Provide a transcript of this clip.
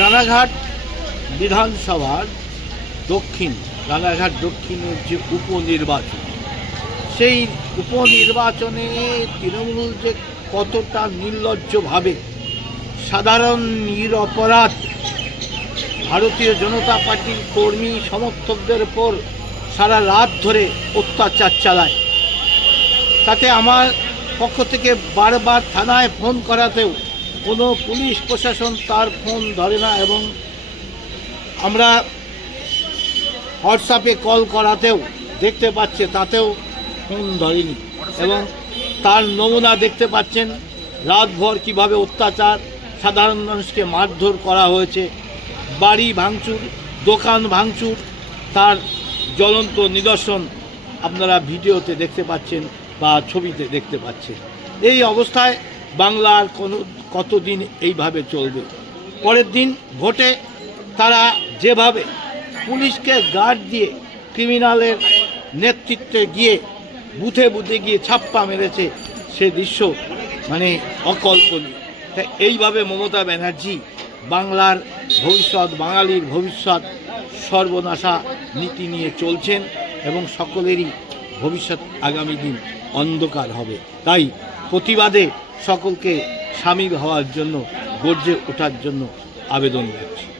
রানাঘাট বিধানসভার দক্ষিণ, রানাঘাট দক্ষিণের যে উপনির্বাচন, সেই উপনির্বাচনে তৃণমূল যে কতটা নির্লজ্জভাবে সাধারণ নিরপরাধ ভারতীয় জনতা পার্টির কর্মী সমর্থকদের ওপর সারা রাত ধরে অত্যাচার চালায়, তাতে আমার পক্ষ থেকে বারবার থানায় ফোন করাতেও কোনো পুলিশ প্রশাসন তার ফোন ধরে না এবং আমরা হোয়াটসঅ্যাপে কল করাতেও দেখতে পাচ্ছে, তাতেও ফোন ধরেনি। এবং তার নমুনা দেখতে পাচ্ছেন, রাতভর কীভাবে অত্যাচার, সাধারণ মানুষকে মারধর করা হয়েছে, বাড়ি ভাঙচুর, দোকান ভাঙচুর, তার জ্বলন্ত নিদর্শন আপনারা ভিডিওতে দেখতে পাচ্ছেন বা ছবিতে দেখতে পাচ্ছেন। এই অবস্থায় বাংলার কোনো কতদিন এইভাবে চলবে? পরের দিন ভোটে তারা যেভাবে পুলিশকে গার্ড দিয়ে ক্রিমিনালের নেতৃত্বে গিয়ে বুথে বুথে গিয়ে ছাপ্পা মেরেছে, সে দৃশ্য মানে অকল্পনীয়। তাই এইভাবে মমতা ব্যানার্জি বাংলার ভবিষ্যৎ, বাঙালির ভবিষ্যৎ সর্বনাশা নীতি নিয়ে চলছেন এবং সকলেরই ভবিষ্যৎ আগামী দিন অন্ধকার হবে। তাই প্রতিবাদে সকলকে সামিল হওয়ার জন্য গর্জে ওঠার জন্য আবেদন রাখছি